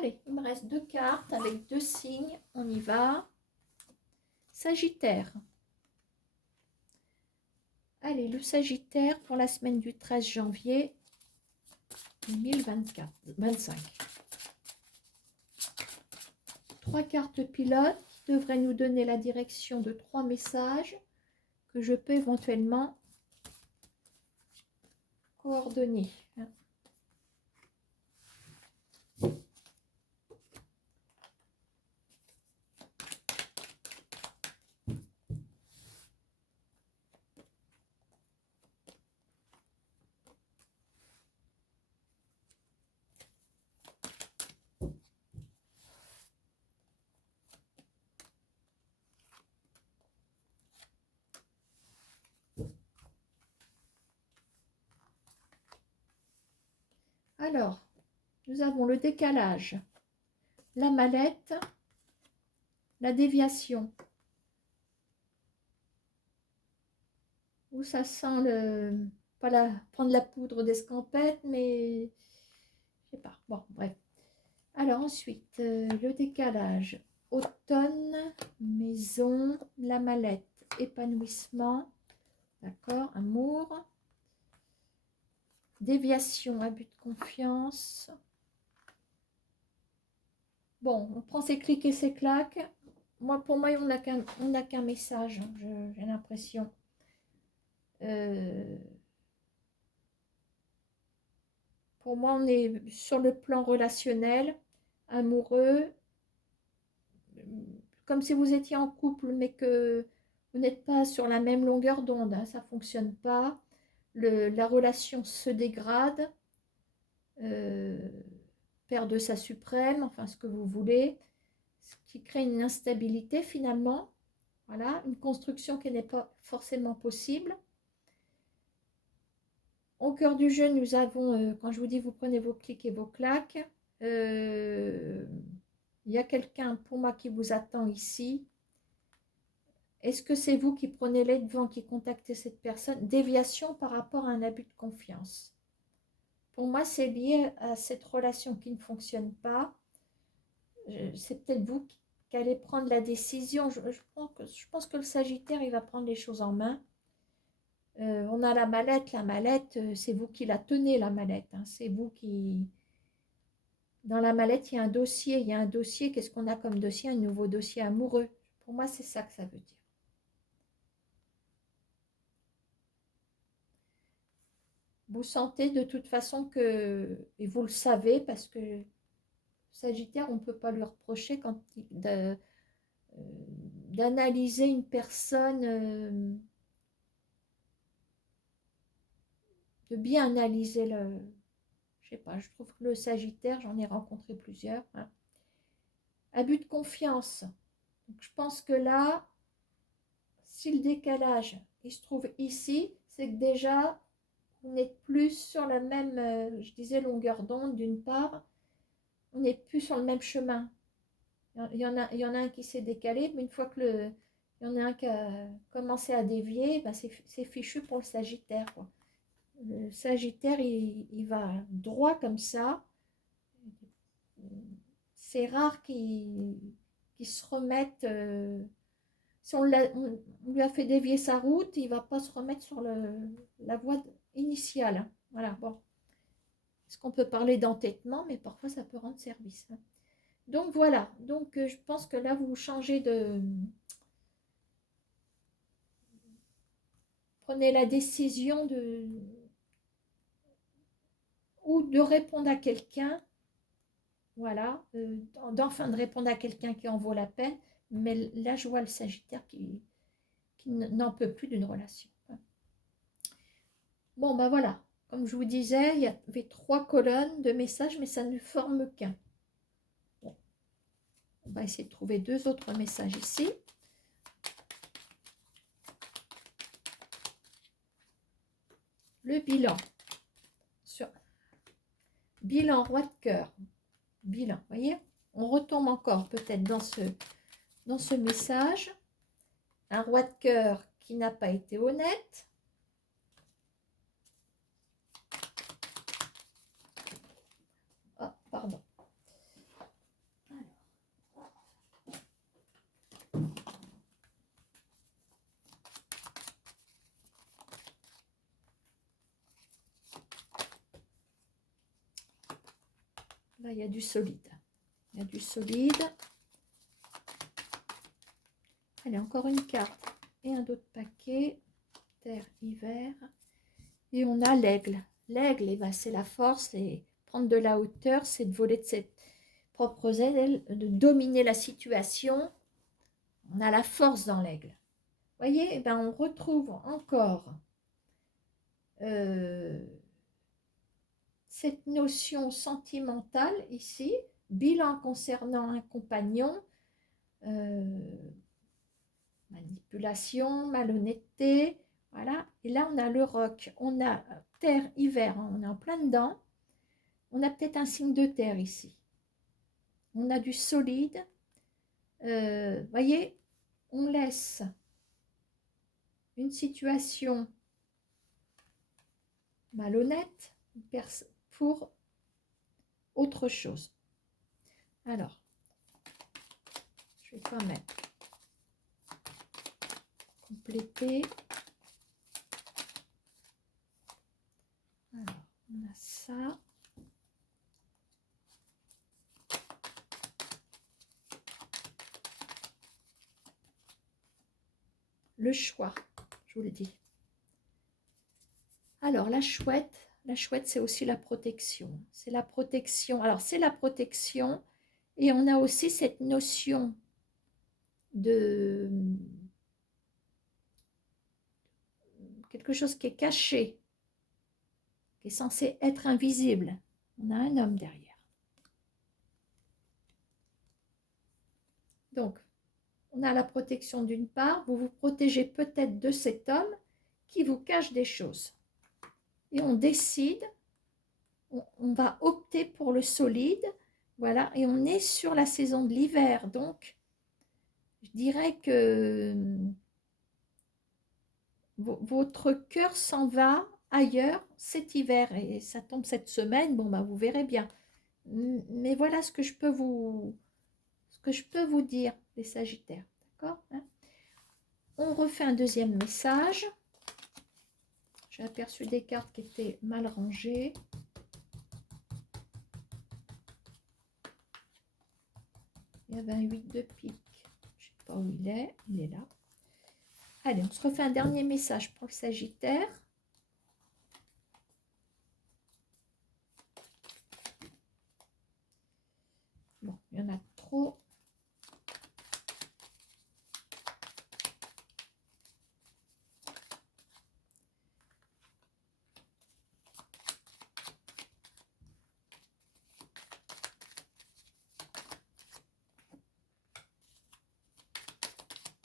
Allez, il me reste 2 cartes avec 2 signes. On y va. Sagittaire. Allez, le Sagittaire pour la semaine du 13 janvier 2025. 3 cartes pilotes qui devraient nous donner la direction de 3 messages que je peux éventuellement coordonner. Alors, nous avons le décalage, la mallette, la déviation. Où ça sent le... pas prendre la poudre d'escampette, mais... je sais pas. Bon, bref. Alors ensuite, le décalage. Automne, maison, la mallette, épanouissement. D'accord, amour. Déviation, abus de confiance. Bon, on prend ses clics et ses claques. Moi, pour moi, on n'a qu'un message, j'ai l'impression. Pour moi, on est sur le plan relationnel, amoureux, comme si vous étiez en couple, mais que vous n'êtes pas sur la même longueur d'onde, hein, ça ne fonctionne pas. La relation se dégrade, perd de sa suprême, enfin ce que vous voulez, ce qui crée une instabilité finalement. Voilà, une construction qui n'est pas forcément possible. Au cœur du jeu, nous avons, quand je vous dis vous prenez vos clics et vos claques, il y a quelqu'un pour moi qui vous attend ici. Est-ce que c'est vous qui prenez les devants, qui contactez cette personne? Déviation par rapport à un abus de confiance. Pour moi, c'est lié à cette relation qui ne fonctionne pas. C'est peut-être vous qui allez prendre la décision. Je pense que le Sagittaire, il va prendre les choses en main. On a la mallette, c'est vous qui la tenez, la mallette. Hein. C'est vous qui... Dans la mallette, il y a un dossier. Qu'est-ce qu'on a comme dossier? Un nouveau dossier amoureux. Pour moi, c'est ça que ça veut dire. Vous sentez de toute façon que, et vous le savez, parce que Sagittaire, on ne peut pas lui reprocher d'analyser une personne, de bien analyser le... Je sais pas, je trouve que le Sagittaire, j'en ai rencontré plusieurs. Hein. Abus de confiance. Donc, je pense que là, si le décalage, il se trouve ici, c'est que déjà, on n'est plus sur la même, je disais, longueur d'onde d'une part, on n'est plus sur le même chemin. Il y en a un qui s'est décalé, mais une fois que il y en a un qui a commencé à dévier, ben c'est fichu pour le Sagittaire. Quoi. Le Sagittaire, il va droit comme ça. C'est rare qu'il se remette. Si on lui a fait dévier sa route, il ne va pas se remettre sur la voie initiale. Voilà, bon. Est-ce qu'on peut parler d'entêtement, mais parfois ça peut rendre service. Hein. Donc voilà, donc je pense que là vous changez de... Prenez la décision ou de répondre à quelqu'un, voilà, d'enfin de répondre à quelqu'un qui en vaut la peine, mais là je vois le Sagittaire qui n'en peut plus d'une relation. Bon ben voilà, comme je vous disais, il y avait 3 colonnes de messages, mais ça ne forme qu'un. Bon. On va essayer de trouver 2 autres messages ici. Le bilan. Bilan, roi de cœur. Bilan, vous voyez? On retombe encore peut-être dans ce message. Un roi de cœur qui n'a pas été honnête. Oh, pardon. Là, il y a du solide. Il y a du solide. Allez, encore une carte et un autre paquet. Terre, hiver. Et on a l'aigle. L'aigle, eh ben, c'est la force. Et prendre de la hauteur, c'est de voler de ses propres ailes, de dominer la situation. On a la force dans l'aigle. Vous voyez, eh ben, on retrouve encore cette notion sentimentale ici. Bilan concernant un compagnon. Manipulation, malhonnêteté, voilà. Et là, on a le roc, on a terre, hiver, hein, on est en plein dedans. On a peut-être un signe de terre ici. On a du solide. Voyez, on laisse une situation malhonnête pour autre chose. Alors, je vais quand même compléter. Alors, on a ça. Le choix, je vous le dis. Alors, la chouette, c'est aussi la protection. C'est la protection. Alors, c'est la protection. Et on a aussi cette notion de quelque chose qui est caché, qui est censé être invisible. On a un homme derrière. Donc, on a la protection d'une part. Vous vous protégez peut-être de cet homme qui vous cache des choses. Et on décide, on va opter pour le solide. Voilà, et on est sur la saison de l'hiver. Donc, je dirais que votre cœur s'en va ailleurs cet hiver. Et ça tombe cette semaine, bon, bah, vous verrez bien. Mais voilà ce que je peux vous dire, les Sagittaires. D'accord, hein? On refait un deuxième message. J'ai aperçu des cartes qui étaient mal rangées. Il y avait un 8 de pique. Je ne sais pas où il est. Il est là. Allez, on se refait un dernier message pour le Sagittaire. Bon, il y en a trop.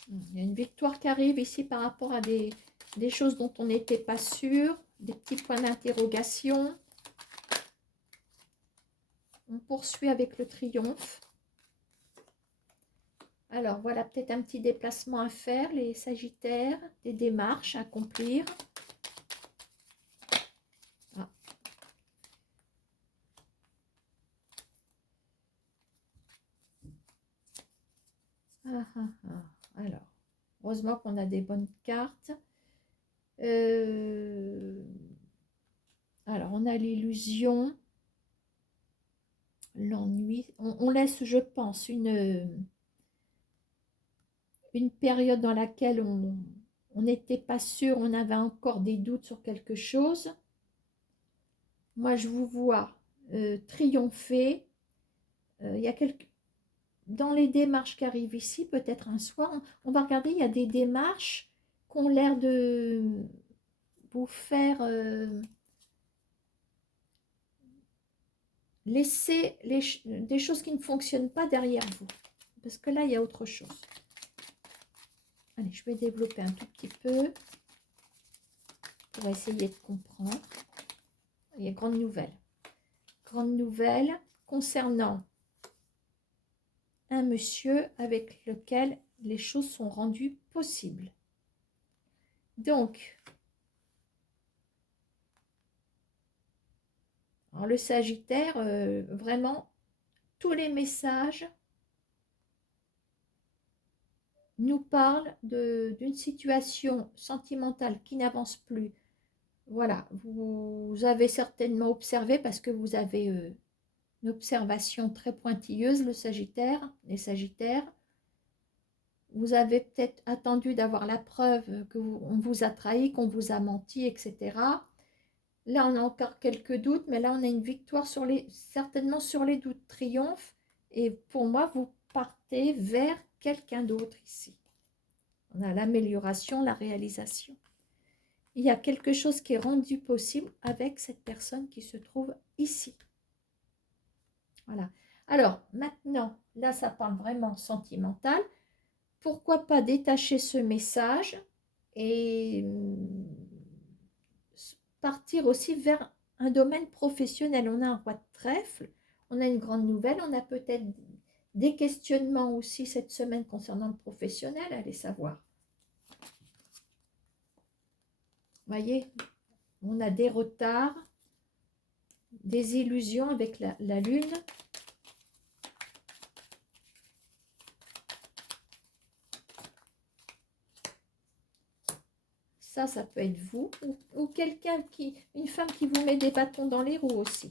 Il y a une victoire qui arrive ici par rapport à des choses dont on n'était pas sûr, des petits points d'interrogation. On poursuit avec le triomphe. Alors, voilà peut-être un petit déplacement à faire, les Sagittaires, des démarches à accomplir. Ah. Ah, ah, ah. Alors, heureusement qu'on a des bonnes cartes. Alors, on a l'illusion, l'ennui. On laisse, je pense, une période dans laquelle on n'était pas sûr, on avait encore des doutes sur quelque chose. Moi, je vous vois triompher. Il y a dans les démarches qui arrivent ici, peut-être un soir, on va regarder, il y a des démarches qui ont l'air de vous faire laisser des choses qui ne fonctionnent pas derrière vous. Parce que là, il y a autre chose. Allez, je vais développer un tout petit peu pour essayer de comprendre. Il y a grande nouvelle. Grande nouvelle concernant un monsieur avec lequel les choses sont rendues possibles. Donc, alors le Sagittaire, vraiment, tous les messages nous parlent d'une situation sentimentale qui n'avance plus. Voilà, vous avez certainement observé parce que vous avez une observation très pointilleuse, le Sagittaire, les Sagittaires. Vous avez peut-être attendu d'avoir la preuve qu'on vous a trahi, qu'on vous a menti, etc. Là, on a encore quelques doutes, mais là, on a une victoire sur certainement sur les doutes, triomphe. Et pour moi, vous partez vers quelqu'un d'autre ici. On a l'amélioration, la réalisation. Il y a quelque chose qui est rendu possible avec cette personne qui se trouve ici. Voilà. Alors, maintenant, là, ça parle vraiment sentimental. Pourquoi pas détacher ce message et partir aussi vers un domaine professionnel. On a un roi de trèfle, on a une grande nouvelle, on a peut-être des questionnements aussi cette semaine concernant le professionnel, allez savoir. Voyez, on a des retards, des illusions avec la lune. Ça peut être vous ou quelqu'un une femme qui vous met des bâtons dans les roues aussi.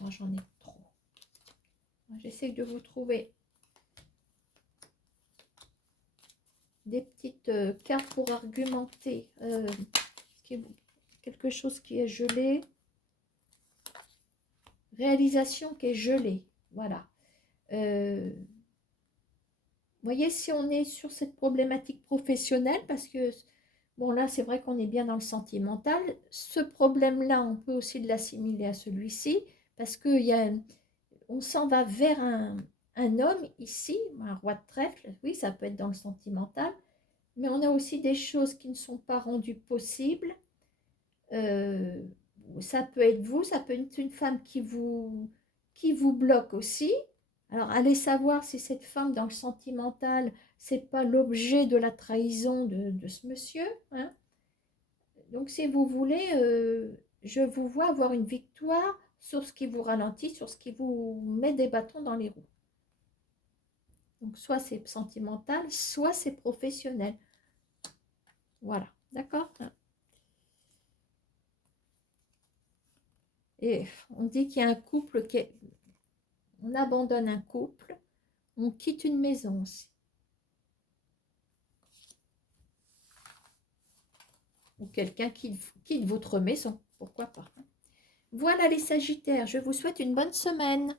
Oh, j'en ai trop. J'essaie de vous trouver des petites cartes pour argumenter quelque chose qui est gelé. Réalisation qui est gelée. Voilà. Vous voyez, si on est sur cette problématique professionnelle, parce que, bon, là, c'est vrai qu'on est bien dans le sentimental. Ce problème-là, on peut aussi l'assimiler à celui-ci, parce qu'on s'en va vers un homme ici, un roi de trèfle, oui, ça peut être dans le sentimental, mais on a aussi des choses qui ne sont pas rendues possibles. Ça peut être vous, ça peut être une femme qui vous bloque aussi. Alors, allez savoir si cette femme dans le sentimental, c'est pas l'objet de la trahison de ce monsieur. Hein. Donc, si vous voulez, je vous vois avoir une victoire sur ce qui vous ralentit, sur ce qui vous met des bâtons dans les roues. Donc, soit c'est sentimental, soit c'est professionnel. Voilà, d'accord? Et on dit qu'il y a un couple on abandonne un couple, on quitte une maison aussi. Ou quelqu'un quitte votre maison, pourquoi pas. Voilà les Sagittaires, je vous souhaite une bonne semaine.